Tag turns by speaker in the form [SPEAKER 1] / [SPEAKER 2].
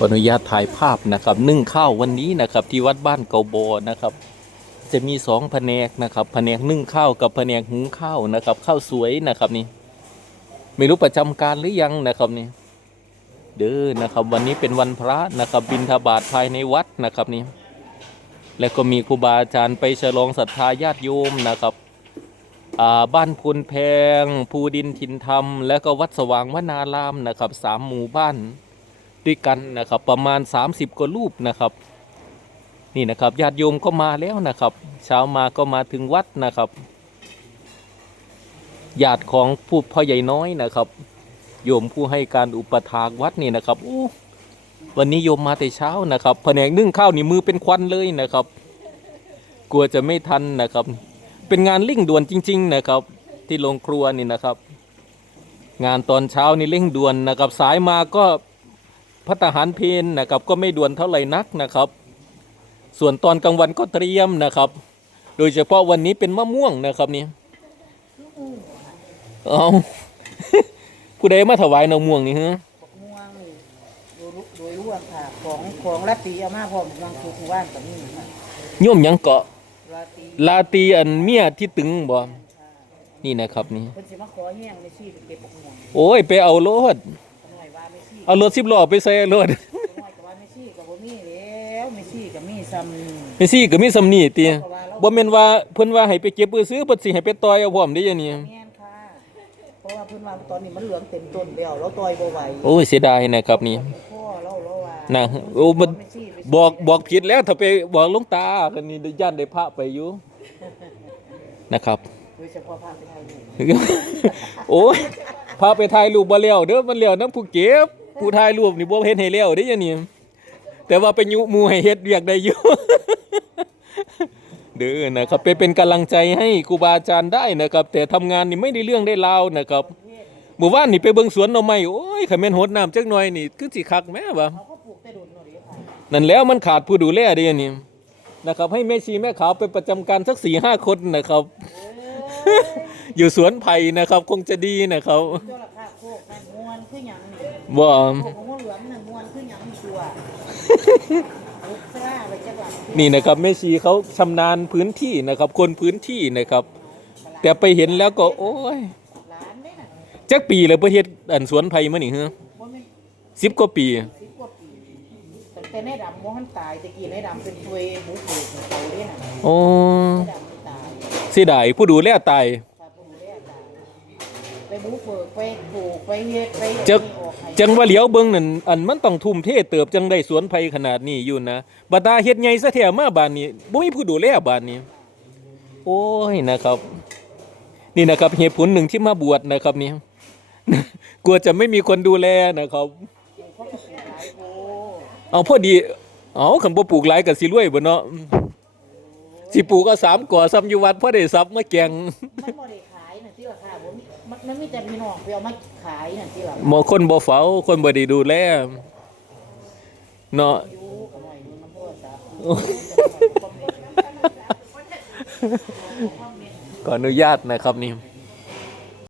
[SPEAKER 1] ขออนุญาตถ่ายภาพนะครับ นึ่งข้าววันนี้นะครับที่วัดบ้านเกาโบนะครับ จะมีสองแผนกนะครับแผนกนึ่งข้าวกับแผนกหุงข้าวนะครับ ข้าวสวยนะครับนี่ไม่รู้ประจำการหรือยังนะครับนี่เด้อนะครับ วันนี้เป็นวันพระนะครับ บิณฑบาตภายในวัดนะครับนี่และก็มีครูบาอาจารย์ไปฉลองศรัทธาญาติโยมนะครับบ้านพุนแพง ภูดินทินธรรม และก็วัดสว่างวนารามนะครับสามหมู่บ้าน ด้วยกันนะครับประมาณ 30กว่ารูปนะครับ นี่นะครับญาติโยมก็มาแล้วนะครับ เช้ามาก็มาถึงวัดนะครับญาติของผู้พ่อใหญ่น้อยนะครับ โยมผู้ให้การอุปถากวัดนี่นะครับโอ้วันนี้โยมมาแต่เช้านะครับแผนกนึ่งข้าวนี่มือเป็นควันเลยนะครับ กลัวจะไม่ทันนะครับ เป็นงานเร่งด่วนจริง ๆนะครับ ที่โรงครัวนี่นะครับ งานตอนเช้านี่เร่งด่วนนะครับ สายมาก็ พัฒหารเพนนะครับก็ไม่ด่วนเท่าไหร่นักนะครับ ส่วนตอนกลางวันก็เตรียมนะครับ โดยเฉพาะวันนี้เป็นมะม่วงนะครับนี่เอาผู้ใดมาถวายนมม่วงนี่ฮะ
[SPEAKER 2] บอกม่วงนี่โดยรู้โดยร่วงค่ะของของรัตตีเอามาพร้อมกำลังสุกหมู่บ้านกับนี่ค่ะ
[SPEAKER 1] โยมหยังเกาะ
[SPEAKER 2] รัตตี
[SPEAKER 1] ลาตีอันเมียที่ตึงบ่นี่นะครับนี่
[SPEAKER 2] เพิ่นสิมาขอแห้งในชีพเก็บบอกม่วง
[SPEAKER 1] โอ้ยไปเอารถ
[SPEAKER 2] ขน่อยว่าไม่ชี
[SPEAKER 1] เอารถสิบล้อไปใส่รถ
[SPEAKER 2] ขน่อยก็ว่าไม่ชีก็บ่มีแล้วไม่ชีก็มีซ้ำนี่
[SPEAKER 1] ไม่ซี่ก็มีสำนีติบ่แม่นว่าเพิ่นว่าให้ไปเก็บปื้อซื้อเพิ่นสิให้ไปต่อยเอาพร้อมได้ยังนี่
[SPEAKER 2] แม่นค่ะ เพราะว่าเพิ่นว่าตอนนี้มันเหลืองเต็มต้นแล้วแล้วต่อยบ่ไหว
[SPEAKER 1] โอ้ยเสียดายนะครับนี่
[SPEAKER 2] พ่อเราเราว่า
[SPEAKER 1] นะโอ้มัน
[SPEAKER 2] ไม่ชีไม่ชี
[SPEAKER 1] บอกบอกผิดแล้วถ้าไปบอกหลวงตากันนี่ย่านได้พระไปอยู่นะครับ
[SPEAKER 2] โดยเฉพาะภาคไทยนี่
[SPEAKER 1] โอ้ยพาไปถ่ายรูปบ่แล้วเด้อมันแล้วนำผู้เก็บ ผู้ถ่ายรูปนี่บ่เฮ็ดให้แล้วเด้ยังนี่แต่ว่าไปยุหมู่ให้เฮ็ดเวียกได้อยู่ เด้อนะครับไปเป็นกำลังใจให้ครูบาอาจารย์ได้นะครับ แต่ทำงานนี่ไม่ได้เรื่องได้ราวนะครับหมู่บ้านนี่ไปเบิ่งสวนหน่อไม้โอ้ยคันแม่นโหดน้ำจักหน่อยนี่คือสิคักแม่วะ
[SPEAKER 2] เขาก็ปลูกแต่ดนหน่อยค่ะ
[SPEAKER 1] นั่นแล้วมันขาดผู้ดูแลเด้นี่นะครับ ให้แม่ชีแม่ขาวไปประจำการสักสี่ห้าคนนะครับ อยู่สวนไผ่นะครับ คงจะดีนะครับ
[SPEAKER 2] เจ้าราคาโคกนั่นมวนคือหยังนี่
[SPEAKER 1] บ่
[SPEAKER 2] โคกของเหลืองนั่นมวนคือหยังนี่ตัวลูกซ่าไปจังหวัด
[SPEAKER 1] นี่นะครับแม่ชีเขาชำนาญพื้นที่นะครับ คนพื้นที่นะครับ แต่ไปเห็นแล้วก็ โอ้ย
[SPEAKER 2] หลานได้น่ะ
[SPEAKER 1] จักปีเลยประเทศอันสวนไผ่มานี่ฮะ
[SPEAKER 2] บ่แม่น
[SPEAKER 1] สิบกว่าปี
[SPEAKER 2] สิบกว่าปีตั้งแต่ในดำบ่ทันตายตะกี้ในดำเป็นตัวบุกเบิกของเขาเด้น่ะ
[SPEAKER 1] โอ้
[SPEAKER 2] ในดำไม่ตาย
[SPEAKER 1] เสียดายผู้ดูแลตาย
[SPEAKER 2] ถ้าผู้ดูแลตาย ไปบุกเบิกไปปลูกไปเฮ็ดไป
[SPEAKER 1] จัก
[SPEAKER 2] ออกให้
[SPEAKER 1] จังว่าเหลียวเบิ่งนั่นอันมันต้องทุ่มเทเติบจังได้สวนไผ่ขนาดนี้อยู่นะบัดดาเฮ็ดใหญ่ซะแท้มาบ้านนี้บ่มีผู้ดูแลบ้านนี้ โอ้ยนะครับ นี่นะครับเหตุผลหนึ่งที่มาบวชนะครับนี่ กลัวจะไม่มีคนดูแลนะครับ
[SPEAKER 2] เขาก็ปลูกหลายโพ
[SPEAKER 1] เอาพอดี เอาคันบ่ปลูกหลายก็สิรวยบ่เนาะ สิปลูกก็สามก่อซ้ำอยู่วัดพอได้ทรัพย์มาแกง
[SPEAKER 2] มันบ่ได้ขายน่ะที่ราคาบ่มีมันมันมีแต่พี่น้องไปเอามาขายน่ะที่ว่า
[SPEAKER 1] หมอคนบ่เฝ้าคนบ่ได้ดูแลเนาะ
[SPEAKER 2] อยู่ก็หน่อยดูน้ำโพดจ้ะ
[SPEAKER 1] ขออนุญาตนะครับนี่